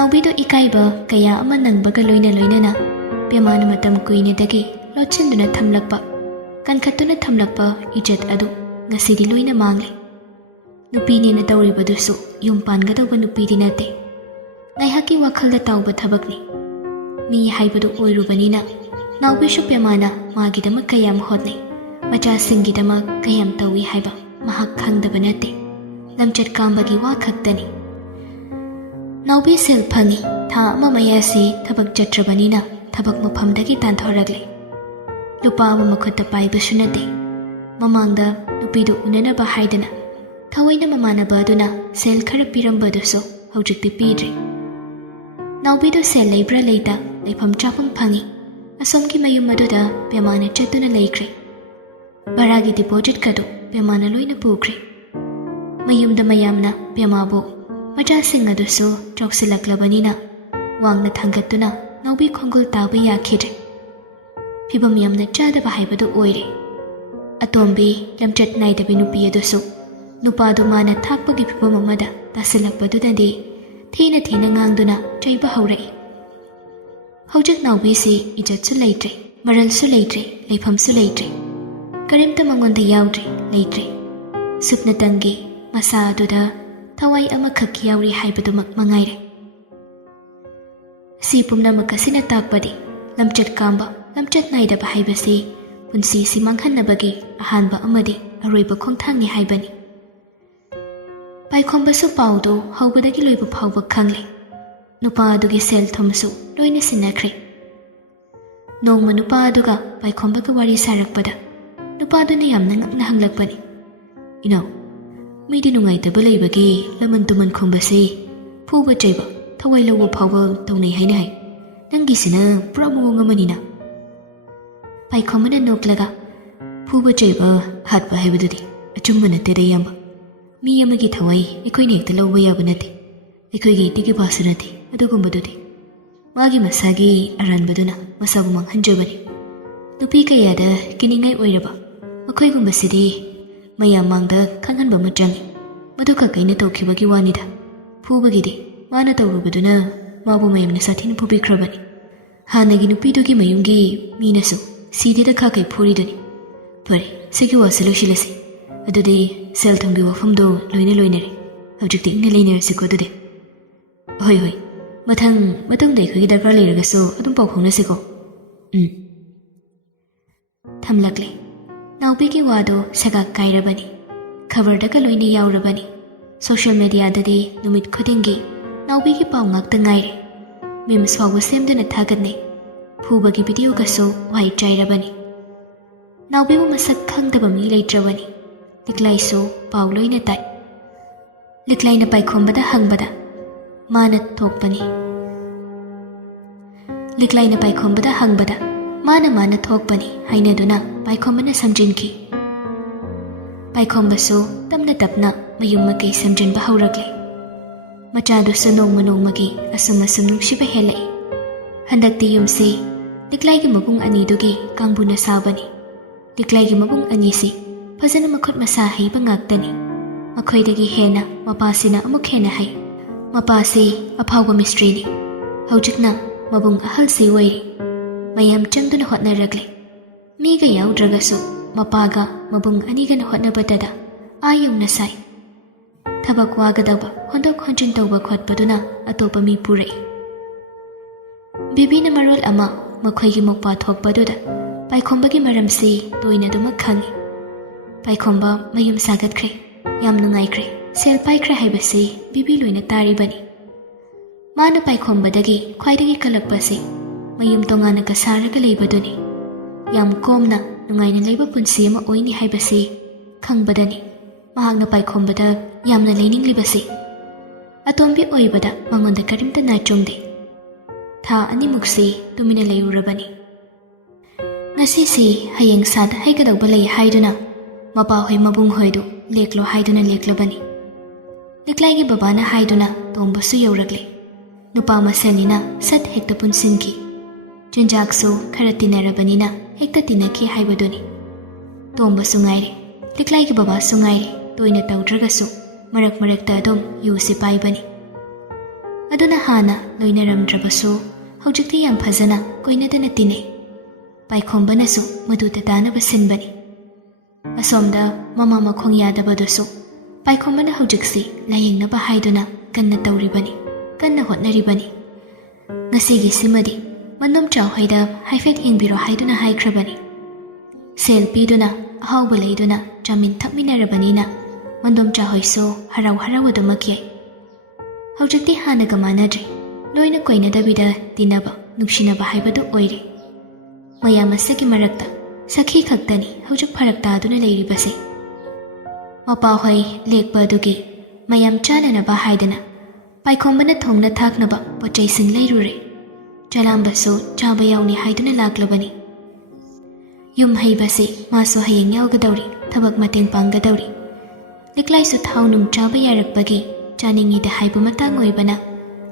ꯅꯥꯎꯕꯤꯗꯣ ꯏꯀꯥꯏꯕ ꯀꯌꯥ ꯑꯃ ꯅꯪꯕꯒ ꯂꯣꯏꯅꯅ ꯄꯦꯃꯥꯅ ꯃꯇꯝ ꯀꯨꯏꯅꯗꯒꯤ ꯂꯣꯠꯁꯤꯟꯗꯨꯅ ꯊꯝꯂꯛꯄ ꯀꯟꯈꯠꯇꯨꯅ ꯊꯝꯂꯛꯄ ꯏꯖꯠ ꯑꯗꯨ ꯉꯁꯤꯗꯤ ꯂꯣꯏꯅ ꯃꯥꯡꯂꯦ꯫ ꯅꯨꯄꯤꯅꯦꯅ ꯇꯧꯔꯤꯕꯗꯨꯁꯨ ꯌꯨꯝ ꯄꯥꯟꯒꯗꯧꯕ ꯅꯨꯄꯤꯗꯤ ꯅꯠꯇꯦ, ꯉꯥꯏꯍꯥꯛꯀꯤ ꯋꯥꯈꯜꯗ ꯇꯥꯎꯕ ꯊꯕꯛꯅꯤ꯫ ꯃꯤ ꯍꯥꯏꯕꯗꯨ ꯑꯣꯏꯔꯨꯕꯅꯤꯅ ꯅꯥꯎꯕꯤꯁꯨ ꯄꯦꯃꯥꯅ ꯃꯥꯒꯤꯗꯃꯛ ꯀꯌꯥꯝ ꯍꯣꯠꯅꯩ, ꯃꯆꯥꯁꯤꯡꯒꯤꯗꯃꯛ ꯀꯌꯥꯝ ꯇꯧꯏ ꯍꯥꯏꯕ ꯃꯍꯥꯛ ꯈꯪꯗꯕ ꯅꯠꯇꯦ, ꯂꯝꯆꯠ ꯀꯥꯝꯕꯒꯤ ꯋꯥ ꯈꯛꯇꯅꯤ꯫ ꯅꯥꯎꯕꯤ ꯁꯦꯜ ꯐꯪꯏ, ꯊꯥ ꯑꯃ ꯃꯌꯥꯁꯤ ꯊꯕꯛ ꯆꯠꯇ꯭ꯔꯕꯅꯤꯅ ꯊꯕꯛ ꯃꯐꯝꯗꯒꯤ ꯇꯥꯟꯊꯣꯔꯛꯂꯦ꯫ ꯂꯨꯄꯥ ꯑꯃ ꯃꯈꯨꯠꯇ ꯄꯥꯏꯕꯁꯨ ꯅꯠꯇꯦ꯫ ꯃꯃꯥꯡꯗ ꯅꯨꯄꯤꯗꯨ ꯎꯅꯅꯕ ꯍꯥꯏꯗꯅ ꯊꯑꯣꯏꯅ ꯃꯃꯥꯟꯅꯕ ꯑꯗꯨꯅ ꯁꯦꯜ ꯈꯔ ꯄꯤꯔꯝꯕꯗꯨꯁꯨ ꯍꯧꯖꯤꯛꯇꯤ ꯄꯤꯗ꯭ꯔꯤ꯫ ꯅꯥꯎꯕꯤꯗꯨ ꯁꯦꯜ ꯂꯩꯕ꯭ꯔꯥ ꯂꯩꯇ ꯂꯩꯐꯝ ꯆꯥꯐꯝ ꯐꯪꯏ꯫ ꯑꯁꯣꯝꯒꯤ ꯃꯌꯨꯝ ꯑꯗꯨꯗ ꯄꯦꯃꯥꯅ ꯆꯠꯇꯨꯅ ꯂꯩꯈ꯭ꯔꯦ꯫ ꯚꯔꯥꯒꯤ ꯗꯤꯄꯣꯖꯤꯠꯀꯗꯨ ꯄꯦꯃꯥꯅ ꯂꯣꯏꯅ ꯄꯨꯈ꯭ꯔꯦ꯫ ꯃꯌꯨꯝꯗ ꯃꯌꯥꯝꯅ ꯄꯦꯃꯥꯕꯨ ꯃꯆꯥꯁꯤꯡ ꯑꯗꯨꯁꯨ ꯆꯥꯎꯁꯤꯜꯂꯛꯂꯕꯅꯤꯅ ꯋꯥꯡꯅ ꯊꯥꯡꯒꯠꯇꯨꯅ ꯅꯥꯎꯕꯤ ꯈꯣꯡꯒꯨꯜ ꯇꯥꯕ ꯌꯥꯈꯤꯗ꯭ꯔꯦ꯫ ꯐꯤꯕꯝ ꯌꯥꯝꯅ ꯆꯥꯗꯕ ꯍꯥꯏꯕꯗꯨ ꯑꯣꯏꯔꯦ꯫ ꯑꯇꯣꯝꯕꯤ ꯂꯝꯆꯠ ꯅꯥꯏꯗꯕꯤ ꯅꯨꯄꯤ ꯑꯗꯨꯁꯨ ꯅꯨꯄꯥꯗꯨ ꯃꯥꯅ ꯊꯥꯛꯄꯒꯤ ꯐꯤꯕꯝ ꯑꯃꯗ ꯇꯥꯁꯤꯜꯂꯛꯄꯗꯨꯗꯗꯤ ꯊꯤꯅ ꯉꯥꯡꯗꯨꯅ ꯆꯩꯕ ꯍꯧꯔꯛꯏ꯫ ꯍꯧꯖꯤꯛ ꯅꯥꯎꯕꯤꯁꯤ ꯏꯖꯠꯁꯨ ꯂꯩꯇ꯭ꯔꯦ, ꯃꯔꯜꯁꯨ ꯂꯩꯇ꯭ꯔꯦ, ꯂꯩꯐꯝꯁꯨ ꯂꯩꯇ꯭ꯔꯦ, ꯀꯔꯤꯝꯇ ꯃꯉꯣꯟꯗ ꯌꯥꯎꯗ꯭ꯔꯦ, ꯂꯩꯇ꯭ꯔꯦ꯫ ꯁꯨꯞꯅꯇꯪꯒꯤ ꯃꯁꯥ ꯑꯗꯨꯗ ꯊꯋꯥꯏ ꯑꯃꯈꯛ ꯌꯥꯎꯔꯤ ꯍꯥꯏꯕꯗꯨꯃꯛ ꯃꯉꯥꯏꯔꯦ꯫ ꯁꯤ ꯄꯨꯝꯅꯃꯛ ꯑꯁꯤꯅ ꯇꯥꯛꯄꯗꯤ ꯂꯝꯆꯠ ꯀꯥꯝꯕ, ꯂꯝꯆꯠ ナꯏꯗꯕ ꯍꯥꯏꯕꯁꯤ ꯄꯨꯟꯁꯤꯁꯤ ꯃꯥꯡꯍꯟꯅꯕꯒꯤ ꯑꯍꯥꯟꯕ ꯑꯃꯗꯤ ꯑꯔꯣꯏꯕ ꯈꯣꯡꯊꯥꯡꯅꯤ ꯍꯥꯏꯕꯅꯤ꯫ ꯄꯥꯏꯈꯣꯝꯕꯁꯨ ꯄꯥꯎꯗꯨ ꯍꯧꯕꯗꯒꯤ ꯂꯣꯏꯕ ꯐꯥꯎꯕ ꯈꯪꯂꯦ꯫ ꯅꯨꯄꯥ ꯑꯗꯨꯒꯤ ꯁꯦꯜ ꯊꯨꯝꯁꯨ ꯂꯣꯏꯅ ꯁꯤꯟꯅꯈ꯭ꯔꯦ꯫ ꯅꯣꯡꯃ ꯅꯨꯄꯥ ꯑꯗꯨꯒ ꯄꯥꯏꯈꯣꯝꯕꯒ ꯋꯥꯔꯤ ꯁꯥꯔꯛꯄꯗ ꯅꯨꯄꯥꯗꯨꯅ ꯌꯥꯝꯅ ꯉꯛꯅ ꯍꯪꯂꯛꯄꯅꯤ, "ꯏꯅꯥꯎ, ꯃꯤꯗꯤ ꯅꯨꯡꯉꯥꯏꯇꯕ ꯂꯩꯕꯒꯤ ꯂꯃꯟ ꯇꯨꯃꯟ ꯈꯨꯝꯕꯁꯤ ꯐꯨꯕ ꯆꯩꯕ, ꯊꯋꯥꯏ ꯂꯧꯕ ꯐꯥꯎꯕ ꯇꯧꯅꯩ ꯍꯥꯏꯅ ꯍꯥꯏ꯫ ꯅꯪꯒꯤꯁꯤꯅ ꯄꯨꯔꯥ ꯃꯑꯣꯡ ꯑꯃꯅꯤꯅ?" ꯄꯥꯏꯈꯣꯝꯕꯅ ꯅꯣꯛꯂꯒ, "ꯐꯨꯕ ꯆꯩꯕ, ꯍꯥꯠꯄ ꯍꯥꯏꯕꯗꯨꯗꯤ ꯑꯆꯨꯝꯕ ꯅꯠꯇꯦꯗ ꯏꯌꯥꯝꯕ꯫ ꯃꯤ ꯑꯃꯒꯤ ꯊꯋꯥꯏ ꯑꯩꯈꯣꯏꯅ ꯍꯦꯛꯇ ꯂꯧꯕ ꯌꯥꯕ ꯅꯠꯇꯦ, ꯑꯩꯈꯣꯏꯒꯤ ꯏꯇꯤꯒꯤ ꯄꯥꯁꯨ ꯅꯠꯇꯦ ꯑꯗꯨꯒꯨꯝꯕꯗꯨꯗꯤ꯫ ꯃꯥꯒꯤ ꯃꯁꯥꯒꯤ ꯑꯔꯥꯟꯕꯗꯨꯅ ꯃꯁꯥꯕꯨ ꯃꯥꯡꯍꯟꯖꯕꯅꯤ꯫ ꯅꯨꯄꯤ ꯀꯌꯥꯗ ꯀꯤꯅꯤꯡꯉꯥꯏ ꯑꯣꯏꯔꯕ ꯃꯈꯣꯏꯒꯨꯝꯕꯁꯤꯗꯤ ꯃꯌꯥꯝ ꯃꯥꯡꯗ ꯈꯪꯍꯟꯕ ꯑꯃ ꯆꯪꯏ, ꯃꯗꯨꯈꯛ ꯑꯩꯅ ꯇꯧꯈꯤꯕꯒꯤ ꯋꯥꯅꯤꯗ꯫ ꯐꯨꯕꯒꯤꯗꯤ ꯃꯥꯅ ꯇꯧꯔꯨꯕꯗꯨꯅ ꯃꯥꯕꯨ ꯃꯌꯥꯝꯅ ꯁꯥꯊꯤꯅ ꯐꯨꯕꯤꯈ꯭ꯔꯕꯅꯤ꯫ ꯍꯥꯟꯅꯒꯤ ꯅꯨꯄꯤꯗꯨꯒꯤ ꯃꯌꯨꯝꯒꯤ ꯃꯤꯅꯁꯨ ꯁꯤꯗꯦꯗ ꯈꯥꯀꯩ ꯐꯨꯔꯤꯗꯨꯅꯤ꯫ ꯐꯔꯦ, ꯁꯤꯒꯤ ꯋꯥꯁꯤ ꯂꯣꯏꯁꯤꯜꯂꯁꯤ꯫ ꯑꯗꯨꯗꯤ ꯁꯦꯜ ꯊꯨꯝꯒꯤ ꯋꯥꯐꯝꯗꯣ ꯂꯣꯏꯅ ꯂꯣꯏꯅꯔꯦ꯫ ꯍꯧꯖꯤꯛꯇꯤ ꯏꯪꯅ ꯂꯩꯅꯔꯁꯤꯀꯣ ꯑꯗꯨꯗꯤ꯫ ꯍꯣꯏ, ꯃꯇꯨꯡꯗ ꯑꯩꯈꯣꯏꯒꯤ ꯗꯔꯀꯥꯔ ꯂꯩꯔꯒꯁꯨ ꯑꯗꯨꯝ ꯄꯥꯎ ꯐꯥꯎꯅꯁꯤꯀꯣ꯫ ꯊꯝꯂꯛꯂꯦ꯫ ꯅꯥꯎꯕꯤꯒꯤ ꯋꯥꯗꯣ ꯁꯒꯥꯛ ꯀꯥꯏꯔꯕꯅꯤ, ꯈꯕꯔꯗꯒ ꯂꯣꯏꯅ ꯌꯥꯎꯔꯕꯅꯤ꯫ ꯁꯣꯁꯤꯌꯦꯜ ꯃꯦꯗꯤꯌꯥꯗꯗꯤ ꯅꯨꯃꯤꯠ ꯈꯨꯗꯤꯡꯒꯤ ꯅꯥꯎꯕꯤꯒꯤ ꯄꯥꯎ ꯉꯥꯛꯇ ꯉꯥꯏꯔꯦ꯫ ꯃꯤꯝꯁ ꯐꯥꯎꯕ ꯁꯦꯝꯗꯨꯅ ꯊꯥꯒꯠꯅꯩ꯫ ꯐꯨꯕꯒꯤ ꯚꯤꯗꯤꯑꯣꯒꯁꯨ ꯋꯥꯍꯩ ꯆꯥꯏꯔꯕꯅꯤ꯫ ꯅꯥꯎꯕꯤꯕꯨ ꯃꯁꯛ ꯈꯪꯗꯕ ꯃꯤ ꯂꯩꯇ꯭ꯔꯕꯅꯤ꯫ ꯂꯤꯛꯂꯥꯏꯁꯨ ꯄꯥꯎ ꯂꯣꯏꯅ ꯇꯥꯏ꯫ ꯂꯤꯛꯂꯥꯏꯅ ꯄꯥꯏꯈꯣꯝꯕꯗ ꯍꯪꯕꯗ ꯃꯥꯅ ꯊꯣꯛꯄꯅꯤ ꯍꯥꯏꯅꯗꯨꯅ ꯄꯥꯏꯈꯣꯝꯕꯅ ꯁꯝꯖꯤꯟꯈꯤ꯫ ꯄꯥꯏꯈꯣꯝꯕꯁꯨ ꯇꯞꯅ ꯃꯌꯨꯝ ꯃꯀꯩ ꯁꯦꯝꯖꯤꯟꯕ ꯍꯧꯔꯛꯂꯦ꯫ ꯃꯆꯥꯗꯨꯁꯨ ꯅꯣꯡꯃꯒꯤ ꯑꯁꯨꯝ ꯅꯨꯡꯁꯤꯕ ꯍꯦꯜꯂꯛꯏ꯫ ꯍꯟꯗꯛꯇꯤ ꯌꯨꯝꯁꯤ ꯂꯤꯛꯂꯥꯏꯒꯤ ꯃꯕꯨꯡ ꯑꯅꯤꯗꯨꯒꯤ ꯀꯥꯡꯕꯨꯅ ꯁꯥꯕꯅꯤ꯫ ꯂꯤꯛꯂꯥꯏꯒꯤ ꯃꯕꯨꯡ ꯑꯅꯤꯁꯤ ꯐꯖꯅ ꯃꯈꯨꯠ ꯃꯁꯥ ꯍꯩꯕ ꯉꯥꯛꯇꯅꯤ꯫ ꯃꯈꯣꯏꯗꯒꯤ ꯍꯦꯟꯅ ꯃꯄꯥꯁꯤꯅ ꯑꯃꯨꯛ ꯍꯦꯟꯅ ꯍꯩ꯫ ꯃꯄꯥꯁꯤ ꯑꯐꯥꯎꯕ ꯃꯤꯁꯇ꯭ꯔꯤꯅꯤ꯫ ꯍꯧꯖꯤꯛꯅ ꯃꯕꯨꯡ ꯑꯍꯜꯁꯤ ꯑꯣꯏꯔꯤ꯫ ꯃꯌꯥꯝ ꯆꯪꯗꯨꯅ ꯍꯣꯠꯅꯔꯛꯂꯦ꯫ ꯃꯤꯒ ꯌꯥꯎꯗ꯭ꯔꯒꯁꯨ ꯃꯄꯥꯒ ꯃꯕꯨꯡ ꯑꯅꯤꯒꯅ ꯍꯣꯠꯅꯕꯗꯗ ꯌꯧꯅ ꯁꯥꯏ꯫ ꯊꯕꯛ ꯋꯥꯒꯗꯧꯕ ꯍꯣꯟꯗꯣꯛ ꯍꯣꯟꯖꯤꯟ ꯇꯧꯕ ꯈꯣꯠꯄꯗꯨꯅ ꯑꯇꯣꯞꯄ ꯃꯤ ꯄꯨꯔꯛꯏ꯫ ꯕꯦꯕꯤꯅ ꯃꯔꯣꯜ ꯑꯃ ꯃꯈꯣꯏꯒꯤ ꯃꯧꯄꯥ ꯊꯣꯛꯄꯗꯨꯗ ꯄꯥꯏꯈꯣꯝꯕꯒꯤ ꯃꯔꯝꯁꯤ ꯇꯣꯏꯅ ꯑꯗꯨꯃꯛ ꯈꯪꯏ꯫ ꯄꯥꯏꯈꯣꯝꯕ ꯃꯌꯨꯝ ꯁꯥꯒꯠꯈ꯭ꯔꯦ, ꯌꯥꯝ ꯅꯨꯡꯉꯥꯏꯈ꯭ꯔꯦ, ꯁꯦꯜ ꯄꯥꯏꯈ꯭ꯔꯦ ꯍꯥꯏꯕꯁꯤ ꯕꯦꯕꯤ ꯂꯣꯏꯅ ꯇꯥꯔꯤꯕꯅꯤ꯫ ꯃꯥꯅ ꯄꯥꯏꯈꯣꯝꯕꯗꯒꯤ ꯈ꯭ꯋꯥꯏꯗꯒꯤ ꯀꯜꯂꯛꯄꯁꯤ ꯃꯌꯨꯝ ꯇꯣꯉꯥꯟꯅ ꯁꯥꯔꯒ ꯂꯩꯕꯗꯨꯅꯤ꯫ ꯌꯥꯝ ꯀꯣꯝꯅ ꯅꯨꯡꯉꯥꯏꯅ ꯂꯩꯕ ꯄꯨꯟꯁꯤ ꯑꯃ ꯑꯣꯏꯅꯤ ꯍꯥꯏꯕꯁꯤ ꯈꯪꯕꯗꯅꯤ ꯃꯍꯥꯛꯅ ꯄꯥꯏꯈꯣꯝꯕꯗ ꯌꯥꯝꯅ ꯂꯩꯅꯤꯡꯂꯤꯕꯁꯤ꯫ ꯑꯇꯣꯝꯕꯤ ꯑꯣꯏꯕꯗ ꯃꯉꯣꯟꯗ ꯀꯔꯤꯝꯇ ꯅꯥꯆꯨꯡꯗꯦ꯫ ꯊꯥ 2 ꯃꯨꯛꯁꯤ ꯇꯨꯃꯤꯟꯅ ꯂꯩꯔꯨꯔꯕꯅꯤ꯫ ꯉꯁꯤꯁꯤ ꯍꯌꯦꯡ ꯁꯥꯗ ꯍꯩꯒꯗꯧꯕ ꯂꯩ ꯍꯥꯏꯗꯨꯅ ꯃꯄꯥꯍꯣꯏ ꯃꯕꯨꯡꯍꯣꯏꯗꯨ ꯂꯦꯛꯂꯣ ꯍꯥꯏꯗꯨꯅ ꯂꯦꯛꯂꯕꯅꯤ꯫ ꯂꯤꯛꯂꯥꯏꯒꯤ ꯕꯕꯥꯅ ꯍꯥꯏꯗꯨꯅ ꯇꯣꯝꯕꯁꯨ ꯌꯧꯔꯛꯂꯦ꯫ ꯅꯨꯄꯥ ꯃꯁꯦꯟꯅꯤꯅ ꯁꯠ ꯍꯦꯛꯇ ꯄꯨꯟꯁꯤꯟꯈꯤ꯫ ꯆꯤꯟꯖꯥꯛꯁꯨ ꯈꯔ ꯇꯤꯟꯅꯔꯕꯅꯤꯅ ꯍꯦꯛꯇ ꯇꯤꯟꯅꯈꯤ ꯍꯥꯏꯕꯗꯨꯅꯤ꯫ ꯇꯣꯝꯕꯁꯨ ꯉꯥꯏꯔꯦ, ꯂꯤꯛꯂꯥꯏꯒꯤ ꯕꯕꯥꯁꯨ ꯉꯥꯏꯔꯦ, ꯇꯣꯏꯅ ꯇꯧꯗ꯭ꯔꯒꯁꯨ ꯃꯔꯛꯇ ꯑꯗꯨꯝ ꯌꯨꯁꯤ ꯄꯥꯏꯕꯅꯤ꯫ ꯑꯗꯨꯅ ꯍꯥꯟꯅ ꯂꯣꯏꯅꯔꯝꯗ꯭ꯔꯕꯁꯨ ꯍꯧꯖꯤꯛꯇꯤ ꯌꯥꯝ ꯐꯖꯅ ꯀꯣꯏꯅꯗꯅ ꯇꯤꯟꯅꯩ꯫ ꯄꯥꯏꯈꯣꯝꯕꯅꯁꯨ ꯃꯗꯨꯗ ꯇꯥꯅꯕ ꯁꯤꯟꯕꯅꯤ꯫ ꯑꯁꯣꯝꯗ ꯃꯃꯥ ꯃꯈꯣꯡ ꯌꯥꯗꯕꯗꯨꯁꯨ ꯄꯥꯏꯈꯣꯝꯕꯅ ꯍꯧꯖꯤꯛꯁꯤ ꯂꯥꯌꯦꯡꯅꯕ ꯍꯥꯏꯗꯨꯅ ꯀꯟꯅ ꯇꯧꯔꯤꯕꯅꯤ, ꯀꯟꯅ ꯍꯣꯠꯅꯔꯤꯕꯅꯤ꯫ ꯉꯁꯤꯒꯤꯁꯤꯃꯗꯤ ꯃꯟꯗꯣꯝꯆꯥ ꯍꯣꯏꯗ ꯍꯥꯏꯐꯦꯠ ꯌꯦꯡꯕꯤꯔꯣ ꯍꯥꯏꯗꯨꯅ ꯍꯥꯏꯈ꯭ꯔꯕꯅꯤ꯫ ꯁꯦꯜ ꯄꯤꯗꯨꯅ ꯑꯍꯥꯎꯕ ꯂꯩꯗꯨꯅ ꯆꯥꯃꯤꯟ ꯊꯛꯃꯤꯟꯅꯔꯕꯅꯤꯅ ꯃꯟꯗꯣꯝꯆꯥ ꯍꯣꯏꯁꯨ ꯍꯔꯥꯎ ꯍꯔꯥꯎꯕꯗꯨꯃꯛ ꯌꯥꯏ꯫ ꯍꯧꯖꯤꯛꯇꯤ ꯍꯥꯟꯅꯒ ꯃꯥꯟꯅꯗ꯭ꯔꯤ, ꯂꯣꯏꯅ ꯀꯣꯏꯅꯗꯕꯤꯗ ꯇꯤꯟꯅꯕ, ꯅꯨꯡꯁꯤꯅꯕ ꯍꯥꯏꯕꯗꯨ ꯑꯣꯏꯔꯦ꯫ ꯃꯌꯥꯝ ꯑꯁꯤꯒꯤ ꯃꯔꯛꯇ ꯁꯈꯤ ꯈꯛꯇꯅꯤ ꯍꯧꯖꯤꯛ ꯐꯔꯛ ꯇꯥꯗꯨꯅ ꯂꯩꯔꯤꯕꯁꯦ꯫ ꯃꯄꯥꯍꯣꯏ ꯂꯦꯛꯄ ꯑꯗꯨꯒꯤ ꯃꯌꯥꯝ ꯆꯥꯅꯅꯕ ꯍꯥꯏꯗꯅ ꯄꯥꯏꯈꯣꯝꯕꯅ ꯊꯣꯡꯅ ꯊꯥꯛꯅꯕ ꯄꯣꯠꯆꯩꯁꯤꯡ ꯂꯩꯔꯨꯔꯦ꯫ ꯆꯂꯥꯝꯕꯁꯨ ꯆꯥꯕ ꯌꯥꯎꯅꯤ ꯍꯥꯏꯗꯨꯅ ꯂꯥꯛꯂꯕꯅꯤ꯫ ꯌꯨꯝ ꯍꯩꯕꯁꯤ ꯃꯥꯁꯨ ꯍꯌꯦꯡ ꯌꯥꯎꯒꯗꯧꯔꯤ, ꯊꯕꯛ ꯃꯇꯦꯡ ꯄꯥꯡꯒꯗꯧꯔꯤ꯫ ꯂꯤꯛꯂꯥꯏꯁꯨ ꯊꯥꯎ ꯅꯨꯡ ꯆꯥꯕ ꯌꯥꯔꯛꯄꯒꯤ ꯆꯥꯅꯤꯡꯉꯤꯗ ꯍꯥꯏꯕ ꯃꯇꯥꯡ ꯑꯣꯏꯕꯅ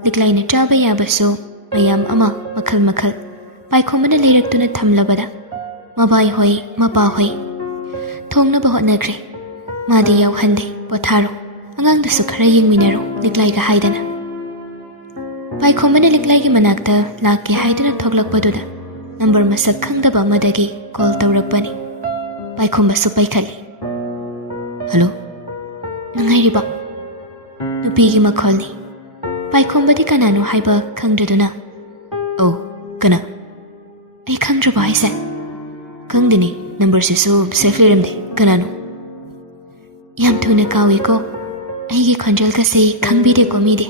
ꯂꯤꯛꯂꯥꯏꯅ ꯆꯥꯕ ꯌꯥꯕꯁꯨ ꯃꯌꯥꯝ ꯑꯃ ꯃꯈꯜ ꯃꯈꯜ ꯄꯥꯏꯈꯣꯝꯕꯅ ꯂꯩꯔꯛꯇꯨꯅ ꯊꯝꯂꯕꯗ ꯃꯕꯥꯏ ꯍꯣꯏ ꯃꯄꯥ ꯍꯣꯏ ꯊꯣꯡꯅꯕ ꯍꯣꯠꯅꯈ꯭ꯔꯦ꯫ ꯃꯥꯗꯤ ꯌꯥꯎꯍꯟꯗꯦ, ꯄꯣꯊꯥꯔꯣ, ꯑꯉꯥꯡꯗꯨꯁꯨ ꯈꯔ ꯌꯦꯡꯃꯤꯟꯅꯔꯣ ꯂꯤꯛꯂꯥꯏꯒ ꯍꯥꯏꯗꯅ꯫ ꯄꯥꯏꯈꯣꯝꯕꯅ ꯂꯤꯛꯂꯥꯏꯒꯤ ꯃꯅꯥꯛꯇ ꯂꯥꯛꯀꯦ ꯍꯥꯏꯗꯨꯅ ꯊꯣꯛꯂꯛꯄꯗꯨꯗ ꯅꯝꯕꯔ ꯃꯁꯛ ꯈꯪꯗꯕ ꯑꯃꯗꯒꯤ ꯀꯣꯜ ꯇꯧꯔꯛꯄꯅꯤ꯫ ꯄꯥꯏꯈꯣꯝꯕꯁꯨ ꯄꯥꯏꯈꯠꯂꯤ꯫ ꯍꯜꯂꯣ, ꯅꯨꯡꯉꯥꯏꯔꯤꯕꯣ? ꯅꯨꯄꯤꯒꯤ ꯃꯈꯣꯜꯅꯤ꯫ ꯄꯥꯏꯈꯣꯝꯕꯗꯤ ꯀꯅꯥꯅꯣ ꯍꯥꯏꯕ ꯈꯪꯗ꯭ꯔꯗꯨꯅ, ꯑꯧ, ꯀꯅꯥ? ꯑꯩ ꯈꯪꯗ꯭ꯔꯕ ꯍꯥꯏꯁꯦ? ꯈꯪꯗꯦꯅꯦ, ꯅꯝꯕꯔꯁꯤꯁꯨ ꯁꯦꯐ ꯂꯩꯔꯝꯗꯦ, ꯀꯅꯥꯅꯣ? ꯌꯥꯝ ꯊꯨꯅ ꯀꯥꯎꯏꯀꯣ, ꯑꯩꯒꯤ ꯈꯣꯟꯖꯦꯜꯒꯁꯦ ꯈꯪꯕꯤꯗꯦꯀꯣ ꯃꯤꯗꯤ꯫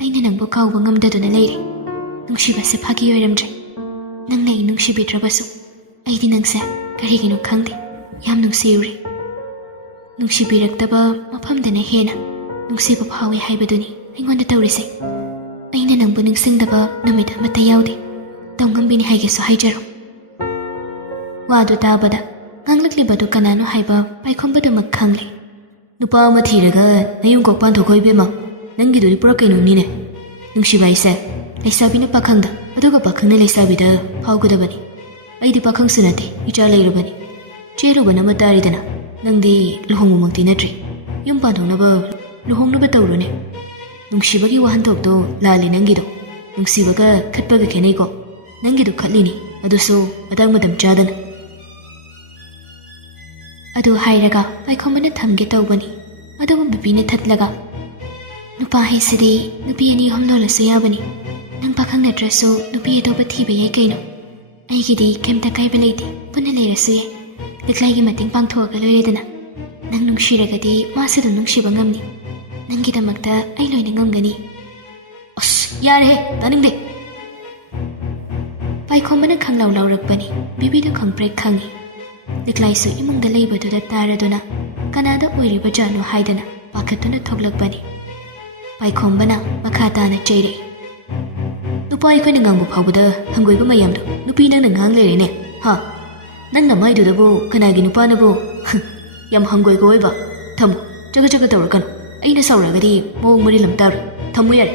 ꯑꯩꯅ ꯅꯪꯕꯨ ꯀꯥꯎꯕ ꯉꯝꯗꯗꯨꯅ ꯂꯩꯔꯦ꯫ ꯅꯨꯡꯁꯤꯕꯁꯦ ꯐꯥꯒꯤ ꯑꯣꯏꯔꯝꯗ꯭ꯔꯦ꯫ ꯅꯪꯅ ꯑꯩ ꯅꯨꯡꯁꯤꯕꯤꯗ꯭ꯔꯕꯁꯨ ꯑꯩꯗꯤ ꯅꯪꯁꯦ ꯀꯔꯤꯒꯤꯅꯣ ꯈꯪꯗꯦ ꯌꯥꯝ ꯅꯨꯡꯁꯤꯔꯨꯔꯦ꯫ ꯅꯨꯡꯁꯤꯕꯤꯔꯛꯇꯕ ꯃꯐꯝꯗꯅ ꯍꯦꯟꯅ ꯅꯨꯡꯁꯤꯕ ꯐꯥꯎꯏ ꯍꯥꯏꯕꯗꯨꯅꯤ ꯑꯩꯉꯣꯟꯗ ꯇꯧꯔꯤꯁꯦ꯫ ꯑꯩꯅ ꯅꯪꯕꯨ ꯅꯤꯡꯁꯤꯡꯗꯕ ꯅꯨꯃꯤꯠ ꯑꯃꯠꯇ ꯌꯥꯎꯗꯦ꯫ ꯇꯧꯉꯝꯕꯤꯅꯤ ꯍꯥꯏꯒꯦꯁꯨ ꯍꯥꯏꯖꯔꯣ꯫ ꯋꯥꯗꯨ ꯇꯥꯕꯗ ꯉꯥꯡꯂꯛꯂꯤꯕꯗꯨ ꯀꯅꯥꯅꯣ ꯍꯥꯏꯕ ꯄꯥꯏꯈꯣꯝꯕꯗꯨꯃꯛ ꯈꯪꯂꯦ꯫ ꯅꯨꯄꯥ ꯑꯃ ꯊꯤꯔꯒ ꯅꯌꯨꯝ ꯀꯣꯛ ꯄꯥꯟꯊꯣꯛꯈꯣ ꯏꯕꯦꯝꯃ, ꯅꯪꯒꯤꯗꯨꯗꯤ ꯄꯨꯔꯥ ꯀꯩꯅꯣꯝꯅꯤꯅꯦ꯫ ꯅꯨꯡꯁꯤꯕ ꯍꯥꯏꯁꯦ ꯂꯩꯁꯥꯕꯤꯅ ꯄꯥꯈꯪꯗ, ꯑꯗꯨꯒ ꯄꯥꯈꯪꯅ ꯂꯩꯁꯥꯕꯤꯗ ꯐꯥꯎꯒꯗꯕꯅꯤ꯫ ꯑꯩꯗꯤ ꯄꯥꯈꯪꯁꯨ ꯅꯠꯇꯦ, ꯏꯆꯥ ꯂꯩꯔꯕꯅꯤ꯫ ꯆꯦꯜꯂꯨꯕꯅ ꯑꯃ ꯇꯥꯔꯤꯗꯅ, ꯅꯪꯗꯤ ꯂꯨꯍꯣꯡꯕꯃꯛꯇꯤ ꯅꯠꯇ꯭ꯔꯤ꯫ ꯌꯨꯝ ꯄꯥꯟꯊꯣꯛꯅꯕ ꯂꯨꯍꯣꯡꯅꯕ ꯇꯧꯔꯨꯅꯦ꯫ ꯅꯨꯡꯁꯤꯕꯒꯤ ꯋꯥꯍꯟꯊꯣꯛꯇꯣ ꯂꯥꯜꯂꯦ ꯅꯪꯒꯤꯗꯣ꯫ ꯅꯨꯡꯁꯤꯕꯒ ꯈꯠꯄꯒ ꯈꯦꯠꯅꯩꯀꯣ꯫ ꯅꯪꯒꯤꯗꯣ ꯈꯠꯂꯤꯅꯤ, ꯑꯗꯨꯁꯨ ꯃꯇꯥꯡ ꯃꯇꯝ ꯆꯥꯗꯅ꯫ ꯑꯗꯨ ꯍꯥꯏꯔꯒ ꯄꯥꯏꯈꯣꯝꯕꯅ ꯊꯝꯒꯦ ꯇꯧꯕꯅꯤ, ꯑꯗꯨꯕꯨ ꯕꯤꯄꯤꯅ ꯊꯠꯂꯒ, ꯅꯨꯄꯥ ꯍꯥꯏꯁꯤꯗꯤ ꯅꯨꯄꯤ ꯑꯅꯤ ꯑꯍꯨꯝ ꯂꯣꯜꯂꯁꯨ ꯌꯥꯕꯅꯤ꯫ ꯅꯪ ꯄꯥꯈꯪ ꯅꯠꯇ꯭ꯔꯁꯨ ꯅꯨꯄꯤ ꯑꯇꯣꯞꯄ ꯊꯤꯕ ꯌꯥꯏ ꯀꯩꯅꯣ꯫ ꯑꯩꯒꯤꯗꯤ ꯀꯩꯝꯇ ꯀꯥꯏꯕ ꯂꯩꯇꯦ, ꯄꯨꯟꯅ ꯂꯩꯔꯁꯨ ꯌꯥꯏ꯫ ꯂꯤꯛꯂꯥꯏꯒꯤ ꯃꯇꯦꯡ ꯄꯥꯡꯊꯣꯛꯑꯒ ꯂꯣꯏꯔꯦꯗꯅ꯫ ꯅꯪ ꯅꯨꯡꯁꯤꯔꯒꯗꯤ ꯃꯥꯁꯨ ꯑꯗꯨꯝ ꯅꯨꯡꯁꯤꯕ ꯉꯝꯅꯤ꯫ ꯅꯪꯒꯤꯗꯃꯛꯇ ꯑꯩ ꯂꯣꯏꯅ ꯉꯝꯒꯅꯤ꯫ ꯑꯁ ꯌꯥꯔꯦꯍꯦ, ꯇꯥꯅꯤꯡꯗꯦ꯫ ꯄꯥꯏꯈꯣꯝꯕꯅ ꯈꯪꯂꯥꯎ ꯂꯥꯎꯔꯛꯄꯅꯤ꯫ ꯕꯤꯕꯤꯗꯨ ꯈꯪꯄ꯭ꯔꯦꯛ ꯈꯪꯉꯤ꯫ ꯂꯤꯛꯂꯥꯏꯁꯨ ꯏꯃꯨꯡꯗ ꯂꯩꯕꯗꯨꯗ ꯇꯥꯔꯗꯨꯅ ꯀꯅꯥꯗ ꯑꯣꯏꯔꯤꯕꯖꯥꯠꯅꯣ ꯍꯥꯏꯗꯅ ꯄꯥꯈꯠꯇꯨꯅ ꯊꯣꯛꯂꯛꯄꯅꯤ꯫ ꯄꯥꯏꯈꯣꯝꯕꯅ ꯃꯈꯥ ꯇꯥꯅ ꯆꯩꯔꯛꯏ꯫ ꯅꯨꯄꯥ ꯑꯩꯈꯣꯏꯅ ꯉꯥꯡꯕ ꯐꯥꯎꯕꯗ ꯍꯪꯒꯣꯏꯕ ꯃꯌꯥꯝꯗꯣ ꯅꯨꯄꯤ ꯅꯪꯅ ꯉꯥꯡ ꯂꯩꯔꯦꯅꯦ, ꯍꯥ? ꯅꯪꯅ ꯃꯥꯏꯗꯨꯗꯕꯨ ꯀꯅꯥꯒꯤ ꯅꯨꯄꯥꯅꯕꯨ? ꯌꯥꯝ ꯍꯪꯒꯣꯏꯕ ꯑꯣꯏꯕ꯫ ꯊꯝꯃꯨ, ꯆꯒꯠ ꯆꯒꯠ ꯇꯧꯔꯛꯀꯅꯨ꯫ ꯑꯩꯅ ꯁꯥꯎꯔꯒꯗꯤ ꯃꯑꯣꯡ ꯃꯔꯤ ꯂꯝ ꯇꯥꯔꯣꯏ꯫ ꯊꯝꯃꯨ ꯌꯥꯔꯦ꯫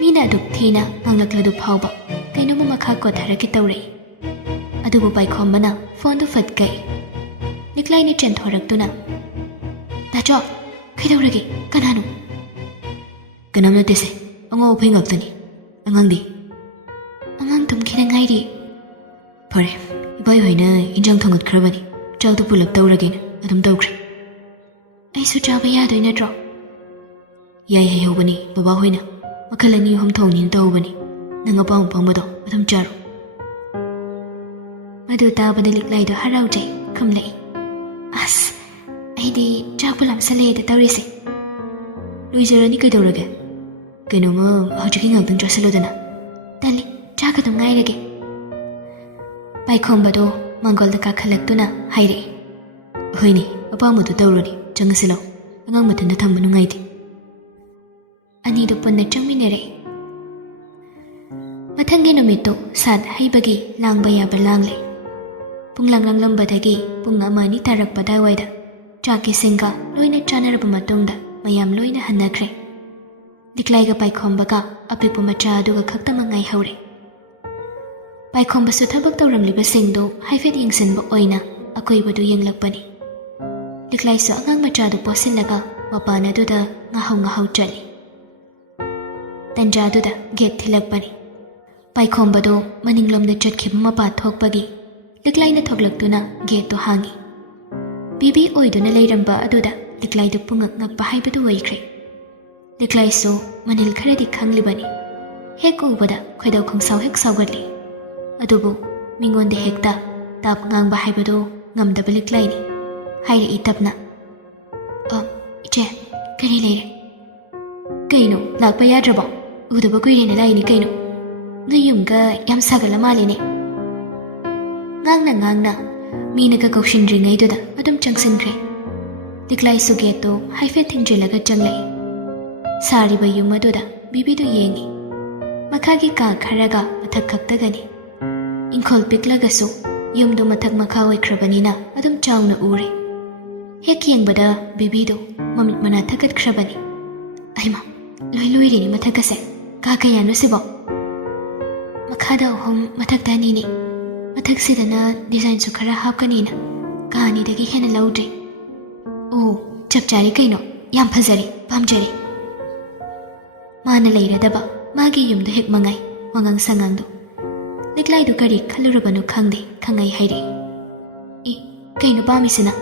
ꯃꯤꯅ ꯑꯗꯨꯛ ꯊꯤꯅ ꯉꯥꯡꯂꯛꯂꯗꯨ ꯐꯥꯎꯕ ꯀꯩꯅꯣꯝꯃ ꯃꯈꯥ ꯀꯣꯊꯔꯛꯀꯦ ꯇꯧꯔꯛꯏ꯫ ꯑꯗꯨꯕꯨ ꯄꯥꯏꯈꯣꯝꯕꯅ ꯐꯣꯟꯗꯨ ꯐꯠꯀꯩ꯫ ꯂꯤꯛꯂꯥꯏꯅ ꯆꯦꯟꯊꯣꯔꯛꯇꯨꯅ, ꯗꯥꯆꯣ, ꯀꯩꯗꯧꯔꯒꯦ? ꯀꯅꯥꯅꯣ? ꯀꯅꯥꯝ ꯅꯠꯇꯦꯁꯦ, ꯑꯉꯥꯎ ꯑꯐꯩ ꯉꯥꯛꯇꯅꯤ꯫ ꯑꯉꯥꯡꯗꯤ? ꯑꯉꯥꯡ ꯇꯨꯝꯈꯤꯗ ꯉꯥꯏꯔꯤ꯫ ꯐꯔꯦ, ꯏꯕꯥꯏ ꯍꯣꯏꯅ ꯏꯟꯖꯥꯡ ꯊꯣꯡꯒꯠꯈ꯭ꯔꯕꯅꯤ꯫ ꯆꯥꯛꯇꯨ ꯄꯨꯂꯞ ꯇꯧꯔꯒꯦꯅ ꯑꯗꯨꯝ ꯇꯧꯈ꯭ꯔꯦ꯫ ꯑꯩꯁꯨ ꯆꯥꯕ ꯌꯥꯗꯣꯏ ꯅꯠꯇ꯭ꯔꯣ? ꯌꯥꯏ ꯍꯥꯏꯍꯧꯕꯅꯤ ꯕꯕꯥ ꯍꯣꯏꯅ꯫ ꯃꯈꯜ 2-3 ꯊꯣꯡꯅꯤꯅ ꯇꯧꯍꯧꯕꯅꯤ꯫ ꯅꯪ ꯑꯄꯥꯝ ꯑꯄꯥꯝꯕꯗꯣ ꯑꯗꯨꯝ ꯆꯥꯔꯣ꯫ ꯃꯗꯨ ꯇꯥꯕꯗ ꯂꯤꯛꯂꯥꯏꯗꯣ ꯍꯔꯥꯎꯖꯩ, ꯈꯨꯝꯂꯛꯏ꯫ ꯑꯁ, ꯑꯩꯗꯤ ꯆꯥꯛꯄꯨ ꯂꯥꯝꯁꯜꯂꯛꯑꯦꯗ ꯇꯧꯔꯤꯁꯦ꯫ ꯂꯣꯏꯖꯔꯅꯤ ꯀꯩꯗꯧꯔꯒꯦ? ꯀꯩꯅꯣꯝꯃ ꯍꯧꯖꯤꯛꯀꯤ ꯉꯥꯛꯇꯪ ꯆꯥꯁꯤꯜꯂꯨꯗꯅ꯫ ꯇꯜꯂꯤ, ꯆꯥꯛ ꯑꯗꯨꯝ ꯉꯥꯏꯔꯒꯦ꯫ ꯄꯥꯏꯈꯣꯝꯕꯗꯣ ꯃꯥꯡꯒꯣꯜꯗ ꯀꯥꯈꯠꯂꯛꯇꯨꯅ ꯍꯥꯏꯔꯛꯏ꯫ ꯍꯣꯏꯅꯦ, ꯑꯄꯥꯝꯕꯗꯨ ꯇꯧꯔꯣꯅꯦ, ꯆꯪꯉꯁꯤ ꯂꯥꯎ꯫ ꯑꯉꯥꯡ ꯃꯊꯟꯇ ꯊꯝꯕ ꯅꯨꯡꯉꯥꯏꯇꯦ꯫ ꯑꯅꯤꯗꯨ ꯄꯨꯟꯅ ꯆꯪꯃꯤꯟꯅꯔꯛꯏ꯫ ꯃꯊꯪꯒꯤ ꯅꯨꯃꯤꯠꯇꯨ ꯁꯥꯠ ꯍꯩꯕꯒꯤ ꯂꯥꯡꯕ ꯌꯥꯕ ꯂꯥꯡꯂꯦ꯫ ꯄꯨꯡꯂꯥꯡ ꯂꯥꯡꯂꯝꯕꯗꯒꯤ ꯄꯨꯡ 1-2 ꯇꯥꯔꯛꯄ ꯑꯗꯨꯋꯥꯏꯗ ꯆꯥꯛ ꯏꯁꯤꯡꯒ ꯂꯣꯏꯅ ꯆꯥꯅꯔꯕ ꯃꯇꯨꯡꯗ ꯃꯌꯥꯝ ꯂꯣꯏꯅ ꯍꯟꯅꯈ꯭ꯔꯦ꯫ ꯂꯤꯛꯂꯥꯏꯒ ꯄꯥꯏꯈꯣꯝꯕꯒ ꯑꯄꯤꯛꯄ ꯃꯆꯥ ꯑꯗꯨꯒ ꯈꯛꯇꯃꯛ ꯉꯥꯏꯍꯧꯔꯦ꯫ ꯄꯥꯏꯈꯣꯝꯕꯁꯨ ꯊꯕꯛ ꯇꯧꯔꯝꯂꯤꯕꯁꯤꯡꯗꯨ ꯍꯥꯏꯐꯦꯠ ꯌꯦꯡꯁꯤꯟꯕ ꯑꯣꯏꯅ ꯑꯀꯣꯏꯕꯗꯨ ꯌꯦꯡꯂꯛꯄꯅꯤ꯫ ꯂꯤꯛꯂꯥꯏꯁꯨ ꯑꯉꯥꯡ ꯃꯆꯥꯗꯨ ꯄꯣꯠꯁꯤꯜꯂꯒ ꯃꯄꯥꯟ ꯑꯗꯨꯗ ꯉꯥꯍꯧ ꯉꯥꯍꯧ ꯆꯠꯂꯤ꯫ ꯇꯟꯖꯥꯗꯨꯗ ꯒꯦꯠ ꯊꯤꯜꯂꯛꯄꯅꯤ ꯄꯥꯏꯈꯣꯝꯕꯗꯣ ꯃꯅꯤꯡꯂꯣꯝꯗ ꯆꯠꯈꯤꯕ ꯃꯄꯥ ꯊꯣꯛꯄꯒꯤ ꯂꯤꯛꯂꯥꯏꯅ ꯊꯣꯛꯂꯛꯇꯨꯅ ꯒꯦꯠꯇꯣ ꯍꯥꯡꯉꯤ ꯕꯤꯕꯤ ꯑꯣꯏꯗꯨꯅ ꯂꯩꯔꯝꯕ ꯑꯗꯨꯗ ꯂꯤꯛꯂꯥꯏꯗꯨ ꯄꯨꯡꯉꯛ ꯉꯛꯄ ꯍꯥꯏꯕꯗꯨ ꯑꯣꯏꯈ꯭ꯔꯦ ꯂꯤꯛꯂꯥꯏꯁꯨ ꯃꯅꯤꯜ ꯈꯔꯗꯤ ꯈꯪꯂꯤꯕꯅꯤ ꯍꯦꯛ ꯎꯕꯗ ꯈꯣꯏꯗꯧ ꯈꯣꯡꯁꯥꯎ ꯍꯦꯛ ꯁꯥꯎꯒꯠꯂꯤ ꯑꯗꯨꯕꯨ ꯃꯤꯉꯣꯟꯗ ꯍꯦꯛꯇ ꯇꯥꯞ ꯉꯥꯡꯕ ꯍꯥꯏꯕꯗꯨ ꯉꯝꯗꯕ ꯂꯤꯛꯂꯥꯏꯅꯤ ꯍꯥꯏꯔꯛꯏ ꯇꯞꯅ ꯏꯆꯦ ꯀꯔꯤ ꯂꯩꯔꯦ ꯀꯩꯅꯣ ꯂꯥꯛꯄ ꯌꯥꯗ꯭ꯔꯕꯣ ꯎꯗꯕ ꯀꯨꯏꯔꯦꯅ ꯂꯥꯛꯏꯅꯤ ꯀꯩꯅꯣ ꯅꯣꯏ ꯌꯨꯝꯒ ꯌꯥꯝ ꯁꯥꯒꯠꯂ ꯃꯥꯜꯂꯤꯅꯦ ꯉꯥꯡꯅ ꯃꯤꯅꯒ ꯀꯧꯁꯤꯟꯗ꯭ꯔꯤꯉꯩꯗꯨꯗ ꯑꯗꯨꯝ ꯆꯪꯁꯤꯟꯈ꯭ꯔꯦ ꯂꯤꯛꯂꯥꯏꯁꯨ ꯒꯦꯠꯇꯣ ꯍꯥꯏꯐꯦꯠ ꯊꯤꯡꯖꯤꯜꯂꯒ ꯆꯪꯂꯛꯏ ꯁꯥꯔꯤꯕ ꯌꯨꯝ ꯑꯗꯨꯗ ꯕꯤꯕꯤꯗꯨ ꯌꯦꯡꯉꯤ ꯃꯈꯥꯒꯤ ꯀꯥ ꯈꯔꯒ ꯃꯊꯛ ꯈꯛꯇꯒꯅꯤ ꯏꯪꯈꯣꯜ ꯄꯤꯛꯂꯒꯁꯨ ꯌꯨꯝꯗꯣ ꯃꯊꯛ ꯃꯈꯥ ꯑꯣꯏꯈ꯭ꯔꯕꯅꯤꯅ ꯑꯗꯨം ꯆꯥꯎꯅ ꯎꯔꯦ ꯍꯦꯛ ꯌꯦꯡꯕꯗ ꯕꯤꯕꯤꯗꯣ ꯃꯃꯤꯠ ꯃꯅꯥ ꯊꯀꯠꯈ꯭ꯔꯕꯅꯤ ꯑꯩꯃ ꯂꯣꯏꯔꯤꯅꯤ ꯃꯊꯛꯀꯁꯦ ꯀꯥ ꯀꯌꯥꯅꯣ ꯁꯤꯕꯣ ꯃꯈꯥꯗ 3 ꯃꯊꯛꯇ 2ꯅꯤ ꯃꯊꯛꯁꯤꯗꯅ ꯗꯤꯖꯥꯏꯟꯁꯨ ꯈꯔ ꯍꯥꯞꯀꯅꯤꯅ ꯀꯥ 2ꯗꯒꯤ ꯍꯦꯟꯅ ꯂꯧꯗ꯭ꯔꯤ ꯑꯣ ꯆꯞ ꯆꯥꯔꯤ ꯀꯩꯅꯣ ꯌꯥꯝ ꯐꯖꯔꯤ ꯄꯥꯝꯖꯔꯤ ꯃꯥꯅ ꯂꯩꯔꯗꯕ ꯃꯥꯒꯤ ꯌꯨꯝꯗ ꯍꯦꯛ ꯃꯉꯥꯏ ꯋꯥꯉꯥꯡ ꯁꯉꯥꯡꯗꯣ ꯂꯤꯛꯂꯥꯏꯗꯨ ꯀꯔꯤ ꯈꯜꯂꯨꯔꯕꯅꯣ ꯈꯪꯗꯦ ꯈꯪꯉꯩ ꯍꯥꯏꯔꯛꯏ ꯀꯩꯅꯣ ꯄꯥꯝꯃꯤꯁꯤꯅ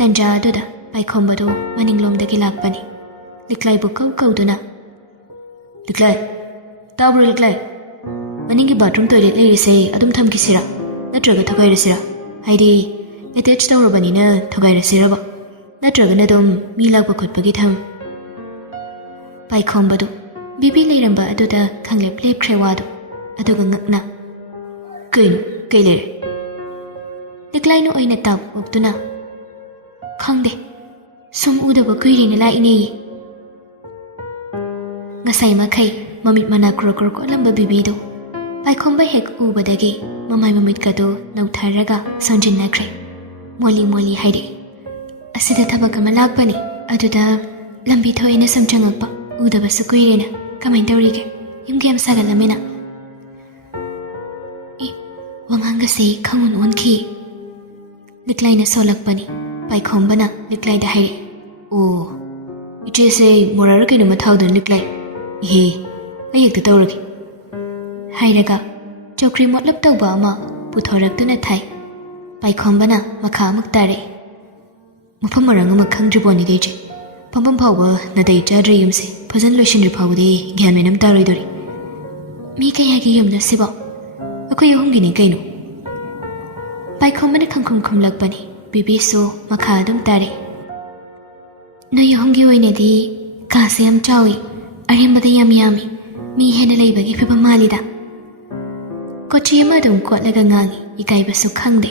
ꯇꯟꯖꯥ ꯑꯗꯨꯗ ꯄꯥꯏꯈꯣꯝꯕꯗꯣ ꯃꯅꯤꯡꯂꯣꯝꯗꯒꯤ ꯂꯥꯛꯄꯅꯤ ꯂꯤꯛꯂꯥꯏꯕꯨ ꯀꯧꯗꯨꯅ ꯂꯤꯛꯂꯥꯏ ꯇꯥꯕ꯭ꯔꯣ ꯂꯤꯛꯂꯥꯏ ꯃꯅꯤꯡꯒꯤ ꯕꯥꯊꯔꯨꯝ ꯇꯣꯏꯂꯦꯠ ꯂꯩꯔꯤꯁꯦ ꯑꯗꯨꯝ ꯊꯝꯈꯤꯁꯤꯔꯥ ꯅꯠꯇ꯭ꯔꯒ ꯊꯨꯒꯥꯏꯔꯁꯤꯔꯥ ꯍꯥꯏꯗꯤ ꯑꯦꯇꯦꯆ ꯇꯧꯔꯕꯅꯤꯅ ꯊꯨꯒꯥꯏꯔꯁꯤꯔꯕ ꯅꯠꯇ꯭ꯔꯒꯅ ꯑꯗꯨꯝ ꯃꯤ ꯂꯥꯛꯄ ꯈꯣꯠꯄꯒꯤ ꯄꯥꯏꯈꯣꯝꯕꯗꯣ ꯕꯤꯕꯤ ꯂꯩꯔꯝꯕ ꯑꯗꯨꯗ ꯈꯪꯂꯦꯞ-ꯂꯦꯞꯈ꯭ꯔꯦ ꯋꯥꯗꯣ ꯑꯗꯨꯒ ꯉꯛꯅ ꯀꯩꯅꯣ ꯀꯩ ꯂꯩꯔꯦ ꯂꯤꯛꯂꯥꯏꯅ ꯑꯣꯏꯅ ꯇꯥꯞ ꯑꯣꯛꯇꯨꯅ ꯈꯪꯗꯦ ꯁꯨꯝ ꯎꯗꯕ ꯀꯨꯏꯔꯦꯅ ꯂꯥꯛꯏꯅꯦꯌꯦ ꯉꯁꯥꯏ ꯃꯈꯩ ꯃꯃꯤꯠ ꯃꯅꯥ ꯀ꯭ꯔꯣ ꯀꯣꯠꯂꯝꯕ ꯕꯤꯕꯤꯗꯣ ꯄꯥꯏꯈꯣꯝꯕ ꯍꯦꯛ ꯎꯕꯗꯒꯤ ꯃꯃꯥꯏ ꯃꯃꯤꯠꯀꯗꯣ ꯅꯧꯊꯔꯒ ꯁꯣꯟꯖꯤꯟꯅꯈ꯭ꯔꯦ ꯃꯣꯜꯂꯤ ꯍꯥꯏꯔꯛꯏ ꯑꯁꯤꯗ ꯊꯕꯛ ꯑꯃ ꯂꯥꯛꯄꯅꯤ ꯑꯗꯨꯗ ꯂꯝꯕꯤ ꯊꯣꯛꯑꯦꯅ ꯁꯨꯝ ꯆꯪꯉꯛꯄ ꯎꯗꯕꯁꯨ ꯀꯨꯏꯔꯦꯅ ꯀꯃꯥꯏꯅ ꯇꯧꯔꯤꯒꯦ ꯌꯨꯝꯒ ꯌꯥꯝ ꯁꯥꯒꯠꯂꯝꯃꯤꯅ ꯋꯥꯉꯥꯡꯒꯁꯦ ꯈꯪꯑꯣꯟ ꯑꯣꯟꯈꯤ ꯂꯤꯛꯂꯥꯏꯅ ꯁꯣꯜꯂꯛꯄꯅꯤ ꯄꯥꯏꯈꯣꯝꯕꯅ ꯂꯤꯛꯂꯥꯏꯗ ꯍꯥꯏꯔꯛꯏ ꯑꯣ ꯏꯆꯦꯁꯦ ꯃꯣꯔꯥꯔ ꯀꯩꯅꯣꯝꯃ ꯊꯥꯎꯗꯅ ꯂꯤꯛꯂꯥꯏ ꯏꯍꯦ ꯑꯩ ꯍꯦꯛꯇ ꯇꯧꯔꯒꯦ ꯍꯥꯏꯔꯒ ꯆꯧꯀ꯭ꯔꯤ ꯃꯣꯠꯂꯞ ꯇꯧꯕ ꯑꯃ ꯄꯨꯊꯣꯔꯛꯇꯨꯅ ꯊꯥꯏ ꯄꯥꯏꯈꯣꯝꯕꯅ ꯃꯈꯥ ꯑꯃꯨꯛ ꯇꯥꯔꯛꯏ ꯃꯐꯝ ꯃꯔꯥꯡ ꯑꯃ ꯈꯪꯗ꯭ꯔꯤꯕꯣꯅꯤꯗ ꯏꯆꯦ ꯐꯝꯐꯝ ꯐꯥꯎꯕ ꯅꯥꯇꯩ ꯆꯥꯗ꯭ꯔꯦ ꯌꯨꯝꯁꯦ ꯐꯖꯅ ꯂꯣꯏꯁꯤꯟꯗ꯭ꯔꯤ ꯐꯥꯎꯕꯗꯤ ꯒ꯭ꯌꯥꯟ ꯃꯦꯟ ꯑꯃ ꯇꯥꯔꯣꯏꯗꯣꯔꯤ ꯃꯤ ꯀꯌꯥꯒꯤ ꯌꯨꯝꯅꯣ ꯁꯤꯕꯣ ꯑꯩꯈꯣꯏ 3ꯒꯤꯅꯤ ꯀꯩꯅꯣ ꯄꯥꯏꯈꯣꯝꯕꯅ ꯈꯪꯈꯨꯝ ꯈꯨꯝꯂꯛꯄꯅꯤ ꯕꯤꯕꯤꯁꯨ ꯃꯈꯥ ꯑꯗꯨꯝ ꯇꯥꯔꯛꯏ ꯅꯣꯏ 3ꯒꯤ ꯑꯣꯏꯅꯗꯤ ꯀꯥꯁꯦ ꯌꯥꯝ ꯆꯥꯎꯏ ꯑꯔꯦꯝꯕꯗ ꯌꯥꯝ ꯌꯥꯝꯃꯤ ꯃꯤ ꯍꯦꯟꯅ ꯂꯩꯕꯒꯤ ꯐꯤꯕꯝ ꯃꯥꯜꯂꯤꯗ ꯀꯣꯆꯤ ꯑꯃ ꯑꯗꯨꯝ ꯀꯣꯠꯂꯒ ꯉꯥꯡꯉꯤ ꯏꯀꯥꯏꯕꯁꯨ ꯈꯪꯗꯦ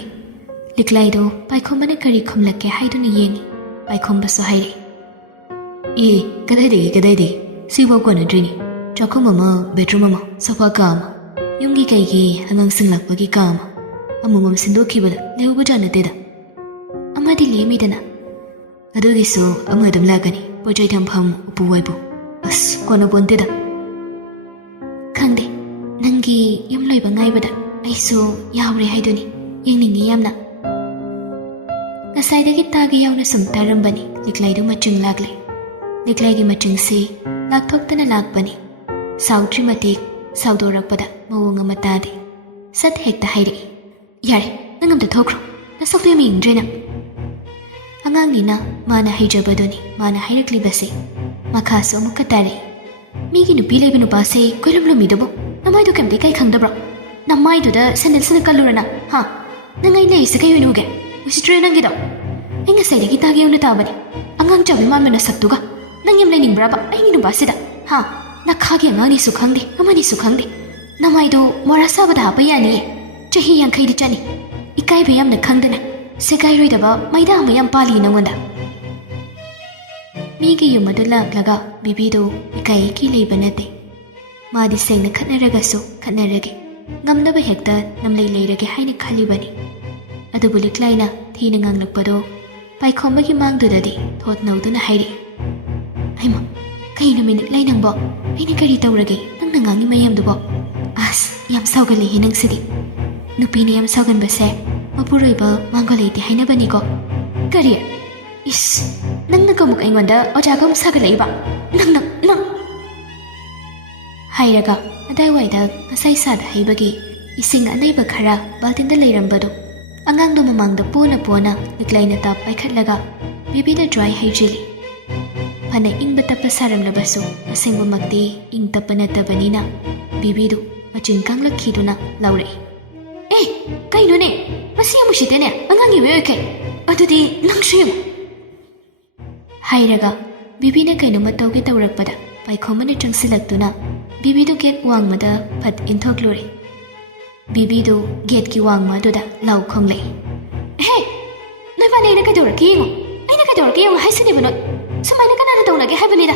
ꯂꯤꯛꯂꯥꯏꯗꯣ ꯄꯥꯏꯈꯣꯝꯕꯅ ꯀꯔꯤ ꯈꯨꯝꯂꯛꯀꯦ ꯍꯥꯏꯗꯨꯅ ꯌꯦꯡꯉꯤ ꯄꯥꯏꯈꯣꯝꯕꯁꯨ ꯍꯥꯏꯔꯛꯏ ꯀꯗꯥꯏꯗꯒꯤ ꯁꯤꯐꯥꯎ ꯀꯣꯟꯅꯗ꯭ꯔꯤꯅꯤ ꯆꯥꯛꯈꯨꯝ ꯑꯃ ꯕꯦꯠꯔꯨꯝ ꯑꯃ ꯁꯣꯐꯥ ꯀꯥ ꯑꯃ ꯌꯨꯝꯒꯤ ꯀꯩꯒꯤ ꯑꯉꯥꯡꯁꯤꯡ ꯂꯥꯛꯄꯒꯤ ꯀꯥ ꯑꯃ ꯑꯃꯃꯝ ꯁꯤꯟꯗꯣꯛꯈꯤꯕꯗ ꯂꯩꯍꯧꯕꯖꯥꯠ ꯅꯠꯇꯦꯗ ꯑꯃꯗꯤ ꯂꯦꯝꯃꯤꯗꯅ ꯑꯗꯨꯒꯤꯁꯨ ꯑꯃ ꯑꯗꯨꯝ ꯂꯥꯛꯀꯅꯤ ꯄꯣꯠꯆꯩ ꯊꯝꯐꯝ ꯎꯄꯨ ꯋꯥꯏꯄꯨ ꯑꯁ ꯀꯣꯟꯅꯄꯣꯟꯇꯦꯗ ꯈꯪꯗꯦ ꯅꯪꯒꯤ ꯌꯨꯝ ꯂꯣꯏꯕ ꯉꯥꯏꯕꯗ ꯑꯩꯁꯨ ꯌꯥꯎꯔꯦ ꯍꯥꯏꯗꯨꯅꯤ ꯌꯦꯡꯅꯤꯡꯉꯤ ꯌꯥꯝꯅ ꯉꯁꯥꯏꯗꯒꯤ ꯇꯥꯒꯦ ꯌꯥꯎꯅ ꯁꯨꯝ ꯇꯥꯔꯝꯕꯅꯤ ꯂꯤꯛꯂꯥꯏꯗꯨ ꯃꯆꯤꯡ ꯂꯥꯛꯂꯦ ꯂꯤꯛꯂꯥꯏꯒꯤ ꯃꯆꯤꯡꯁꯤ ꯂꯥꯛꯊꯣꯛꯇꯅ ꯂꯥꯛꯄꯅꯤ ꯁꯥꯎꯗ꯭ꯔꯤ ꯃꯇꯤꯛ ꯁꯥꯎꯗꯣꯔꯛꯄꯗ ꯃꯑꯣꯡ ꯑꯃ ꯇꯥꯗꯦ ꯁꯠ ꯍꯦꯛꯇ ꯍꯥꯏꯔꯛꯏ ꯌꯥꯔꯦ ꯅꯪ ꯑꯝꯇ ꯊꯣꯛꯈ꯭ꯔꯣ ꯅꯁꯛꯇꯨ ꯌꯥꯝ ꯌꯦꯡꯗ꯭ꯔꯦꯅ ꯑꯉꯥꯡꯅꯤꯅ ꯃꯥꯅ ꯍꯩꯖꯕꯗꯨꯅꯤ ꯃꯥꯅ ꯍꯥꯏꯔꯛꯂꯤꯕꯁꯦ ꯃꯈꯥꯁꯨ ꯑꯃꯨꯛꯀ ꯇꯥꯔꯛꯏ ꯃꯤꯒꯤ ꯅꯨꯄꯤ ꯂꯩꯕ ꯅꯨꯄꯥꯁꯦ ꯀꯣꯏꯂꯝꯂꯝꯃꯤꯗꯨꯕꯨ ꯅꯃꯥꯏꯗꯨ ꯀꯩꯝꯇ ꯏꯀꯥꯏ ꯈꯪꯗꯕ꯭ꯔꯣ ꯅꯃꯥꯏꯗꯨꯗ ꯁꯦꯟꯗꯜꯁꯤꯅ ꯀꯜꯂꯨꯔꯅ ꯍꯥ ꯅꯪ ꯑꯩ ꯂꯩꯔꯤꯁꯦ ꯀꯩ ꯑꯣꯏꯅ ꯎꯒꯦ ꯎꯁꯤꯠꯇ꯭ꯔꯦ ꯅꯪꯒꯤꯗꯣ ꯑꯩ ꯉꯁꯥꯏꯗꯒꯤ ꯇꯥꯒꯦ ꯌꯧꯅ ꯇꯥꯕꯅꯤ ꯑꯉꯥꯡ ꯆꯥꯕꯤ ꯃꯥꯟꯕ ꯅꯁꯛꯇꯨꯒ ꯅꯪ ꯌꯥꯝ ꯂꯩꯅꯤꯡꯕ꯭ꯔꯕ ꯑꯩꯒꯤ ꯅꯨꯄꯥꯁꯤꯗ ꯍꯥ ꯅꯈꯥꯒꯤ ꯑꯉꯥꯡꯅꯤꯁꯨ ꯈꯪꯗꯦ ꯑꯃꯅꯤꯁꯨ ꯈꯪꯗꯦ ꯅꯃꯥꯏꯗꯣ ꯃꯣꯔꯥ ꯁꯥꯕꯗ ꯍꯥꯞꯄ ꯌꯥꯅꯤꯌꯦ ꯆꯍꯤ 50ꯗꯤ ꯆꯠꯅꯤ ꯏꯀꯥꯏꯕ ꯌꯥꯝꯅ ꯈꯪꯗꯅ ꯁꯦꯒꯥꯏꯔꯣꯏꯗꯕ ꯃꯩꯗꯥ ꯑꯃ ꯌꯥꯝ ꯄꯥꯜꯂꯤ ꯅꯪꯉꯣꯟꯗ ꯃꯤꯒꯤ ꯌꯨꯝ ꯑꯗꯨ ꯂꯥꯛꯂꯒ ꯕꯤꯕꯤꯗꯣ ꯏꯀꯥꯏꯀꯤ ꯂꯩꯕ ꯅꯠꯇꯦ ꯃꯥꯗꯤ ꯁꯦꯡꯅ ꯈꯠꯅꯔꯒꯁꯨ ꯈꯠꯅꯔꯒꯦ ꯉꯝꯅꯕ ꯍꯦꯛꯇ ꯅꯝꯂꯩ ꯂꯩꯔꯒꯦ ꯍꯥꯏꯅ ꯈꯜꯂꯤꯕꯅꯤ ꯑꯗꯨꯕꯨ ꯂꯤꯛꯂꯥꯏꯅ ꯊꯤꯅ ꯉꯥꯡꯂꯛꯄꯗꯣ ꯄꯥꯏꯈꯣꯝꯕꯒꯤ ꯃꯥꯡꯗꯨꯗꯗꯤ ꯊꯣꯠ ꯅꯧꯗꯨꯅ ꯍꯥꯏꯔꯛꯏ ꯑꯩꯃ ꯀꯩꯅꯣ ꯂꯤꯛꯂꯥꯏ ꯅꯪꯕꯣ ꯑꯩꯅ ꯀꯔꯤ ꯇꯧꯔꯒꯦ ꯅꯪꯅ ꯉꯥꯡꯉꯤ ꯃꯌꯥꯝꯗꯨꯕꯣ ꯑꯁ ꯌꯥꯝ ꯁꯥꯎꯒꯠꯂꯤꯍꯦ ꯅꯪꯁꯤꯗꯤ ꯅꯨꯄꯤꯅ ꯌꯥꯝ ꯁꯥꯎꯒꯟꯕꯁꯦ ꯃꯄꯨꯔꯣꯏꯕ ꯃꯥꯡꯒꯣꯜ ꯂꯩꯇꯦ ꯍꯥꯏꯅꯕꯅꯤꯀꯣ ꯀꯔꯤ ꯏꯁ ꯅꯪꯅ ꯑꯃꯨꯛ ꯑꯩꯉꯣꯟꯗ ꯑꯣꯖꯥꯒ ꯑꯃꯨꯛ ꯁꯥꯒꯠꯂꯛꯏꯕ ꯅꯪ ꯍꯥꯏꯔꯒ ꯑꯗꯥꯏꯋꯥꯏꯗ ꯉꯁꯥꯏ ꯁꯥꯗ ꯍꯩꯕꯒꯤ ꯏꯁꯤꯡ ꯑꯅꯩꯕ ꯈꯔ ꯕꯥꯜꯇꯤꯟꯗ ꯂꯩꯔꯝꯕꯗꯣ ꯑꯉꯥꯡꯗꯣ ꯃꯃꯥꯡꯗ ꯄꯣꯅ ꯄꯣꯅ ꯂꯤꯛꯂꯥꯏꯅ ꯇꯥꯞ ꯄꯥꯏꯈꯠꯂꯒ ꯕꯦꯕꯤꯗ ꯗ꯭ꯔꯥꯏ ꯍꯩꯖꯤꯜꯂꯤ꯫ ꯐꯅ ꯏꯪꯕ ꯇꯞꯄ ꯁꯥꯔꯝꯂꯕꯁꯨ ꯑꯁꯦꯡꯕꯃꯛꯇꯤ ꯏꯪ ꯇꯞꯄ ꯅꯠꯇꯕꯅꯤꯅ ꯕꯦꯕꯤꯗꯨ ꯃꯆꯤꯟ ꯀꯥꯡꯂꯛꯈꯤꯗꯨꯅ ꯂꯥꯎꯔꯛꯏ꯫ ꯑꯦ ꯀꯩꯅꯣꯅꯦ ꯃꯁꯤ ꯌꯥꯝ ꯎꯁꯤꯠꯇꯦꯅꯦ ꯑꯉꯥꯡꯒꯤ ꯋꯦ ꯑꯣꯏꯈꯩ ꯑꯗꯨꯗꯤ ꯅꯪꯁꯨ ꯌꯦꯡꯉꯨ ꯍꯥꯏꯔꯒ ꯕꯦꯕꯤꯅ ꯀꯩꯅꯣꯝꯃ ꯇꯧꯒꯦ ꯇꯧꯔꯛꯄꯗ ꯄꯥꯏꯈꯣꯝꯕꯅ ꯆꯪꯁꯤꯜꯂꯛꯇꯨꯅ ꯕꯦꯕꯤꯗꯨ ꯒꯦꯠ ꯋꯥꯡꯃꯗ ꯐꯠ ꯏꯟꯊꯣꯛꯂꯨꯔꯦ꯫ ꯕꯦꯕꯤꯗꯨ ꯒꯦꯠꯀꯤ ꯋꯥꯡꯃ ꯑꯗꯨꯗ ꯂꯥꯎ ꯈꯣꯡꯂꯛꯏ꯫ ꯍꯦ ꯅꯣꯏꯕꯥꯅꯤ ꯑꯩꯅ ꯀꯩꯗꯧꯔꯛꯀꯦ ꯌꯦꯡꯉꯣ ꯑꯩꯅ ꯀꯩꯗꯧꯔꯛꯀꯦ ꯌꯦꯡꯉꯣ ꯍꯥꯏꯁꯤꯅꯦꯕ ꯅꯣꯏ ꯁꯨꯃꯥꯏꯅ ꯀꯅꯥꯅ ꯇꯧꯅꯒꯦ ꯍꯥꯏꯕꯅꯤꯗ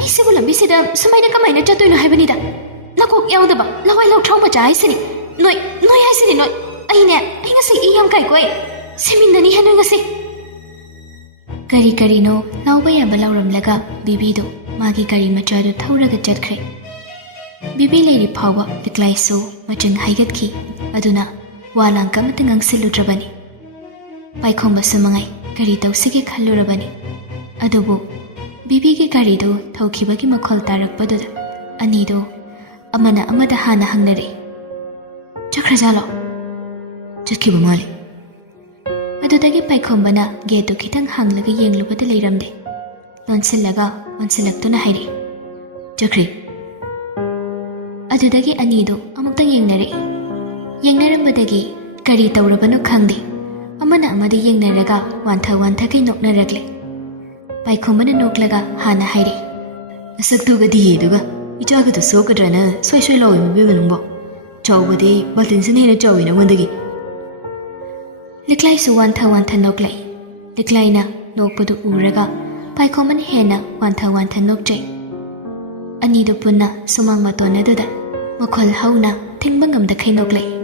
ꯑꯩꯁꯤꯕꯨ ꯂꯝꯕꯤꯁꯤꯗ ꯁꯨꯃꯥꯏꯅ ꯀꯃꯥꯏꯅ ꯆꯠꯇꯣꯏꯅꯣ ꯍꯥꯏꯕꯅꯤꯗ ꯅꯀꯣꯛ ꯌꯥꯎꯗꯕ ꯂꯋꯥꯏ ꯂꯧꯊ꯭ꯔꯥꯎ ꯃꯆꯥ ꯍꯥꯏꯁꯤꯅꯤ ꯅꯣꯏ ꯍꯥꯏꯁꯤꯅꯤ ꯅꯣꯏ ꯑꯩ ꯉꯁꯤ ꯏ ꯌꯥꯝ ꯀꯥꯏꯀꯣ ꯑꯩ ꯁꯤꯃꯤꯟꯗꯅꯤ ꯍꯦ ꯅꯣꯏ ꯉꯁꯤ ꯀꯔꯤꯅꯣ ꯂꯥꯎꯕ ꯌꯥꯕ ꯂꯥꯎꯔꯝꯂꯒ ꯕꯦꯕꯤꯗꯨ ꯃꯥꯒꯤ ꯒꯥꯔꯤ ꯃꯆꯥꯗꯨ ꯊꯧꯔꯒ ꯆꯠꯈ꯭ꯔꯦ꯫ ꯕꯦꯕꯤ ꯂꯩꯔꯤ ꯐꯥꯎꯕ ꯂꯤꯛꯂꯥꯏꯁꯨ ꯃꯆꯤꯟ ꯍꯥꯏꯒꯠꯈꯤ ꯑꯗꯨꯅ ꯋꯥ ꯂꯥꯡ ꯑꯃꯠꯇ ꯉꯥꯡꯁꯤꯜꯂꯨꯗ꯭ꯔꯕꯅꯤ꯫ ꯄꯥꯏꯈꯣꯝꯕꯁꯨ ꯃꯉꯥꯏ ꯀꯔꯤ ꯇꯧꯁꯤꯒꯦ ꯈꯜꯂꯨꯔꯕꯅꯤ ꯑꯗꯨꯕꯨ ꯕꯦꯕꯤꯒꯤ ꯒꯥꯔꯤꯗꯨ ꯊꯧꯈꯤꯕꯒꯤ ꯃꯈꯣꯜ ꯇꯥꯔꯛꯄꯗꯨꯗ ꯑꯅꯤꯗꯨ ꯑꯃꯅ ꯑꯃꯗ ꯍꯥꯟꯅ ꯍꯪꯅꯔꯛꯏ꯫ ꯆꯠꯈ꯭ꯔꯖꯥꯠꯂꯣ? ꯆꯠꯈꯤꯕ ꯃꯥꯜꯂꯤ꯫ ꯑꯗꯨꯗꯒꯤ ꯄꯥꯏꯈꯣꯝꯕꯅ ꯒꯦꯠꯇꯨ ꯈꯤꯇꯪ ꯍꯥꯡꯂꯒ ꯌꯦꯡꯂꯨꯕꯗ ꯂꯩꯔꯝꯗꯦ꯫ ꯂꯣꯟꯁꯤꯜꯂꯒ ꯑꯣꯟꯁꯤꯜꯂꯛꯇꯨꯅ ꯍꯥꯏꯔꯛꯏ꯫ ꯆꯠꯈ꯭ꯔꯤ꯫ ꯑꯗꯨꯗꯒꯤ ꯑꯅꯤꯗꯨ ꯑꯃꯨꯛꯇꯪ ꯌꯦꯡꯅꯔꯛꯏ꯫ ꯌꯦꯡꯅꯔꯝꯕꯗꯒꯤ ꯀꯔꯤ ꯇꯧꯔꯕꯅꯣ ꯈꯪꯗꯦ ꯑꯃꯅ ꯑꯃꯗ ꯌꯦꯡꯅꯔꯒ ꯋꯥꯟꯊ ꯅꯣꯛꯅꯔꯛꯂꯦ꯫ ꯄꯥꯏꯈꯣꯝꯕꯅ ꯅꯣꯛꯂꯒ ꯍꯥꯟꯅ ꯍꯥꯏꯔꯛꯏ꯫ ꯅꯁꯛꯇꯨꯒ ꯗꯤꯍꯦꯗꯨꯒ ꯏꯆꯥꯒꯗꯨ ꯁꯣꯛꯀꯗ꯭ꯔꯅ ꯁꯣꯏ ꯂꯥꯎꯏ ꯃꯕꯦꯝꯃ ꯅꯪꯕꯣ ꯆꯥꯎꯕꯗꯤ ꯕꯥꯜꯇꯤꯟꯁꯤꯅ ꯍꯦꯟꯅ ꯆꯥꯎꯏ ꯅꯉꯣꯟꯗꯒꯤ꯫ ꯂꯤꯛꯂꯥꯏꯁꯨ ꯋꯥꯟꯊ ꯅꯣꯛꯂꯛꯏ꯫ ꯂꯤꯛꯂꯥꯏꯅ ꯅꯣꯛꯄꯗꯨ ꯎꯔꯒ ꯄꯥꯏꯈꯣꯝꯕꯅ ꯍꯦꯟꯅ ꯋꯥꯟꯊ ꯅꯣꯛꯆꯩ꯫ ꯑꯅꯤꯗꯨ ꯄꯨꯟꯅ ꯁꯨꯃꯥꯡ ꯃꯇꯣꯟ ꯑꯗꯨꯗ ꯃꯈꯣꯜ ꯍꯧꯅ ꯊꯤꯡꯕ ꯉꯝꯗꯈꯩ ꯅꯣꯛꯂꯛꯏ꯫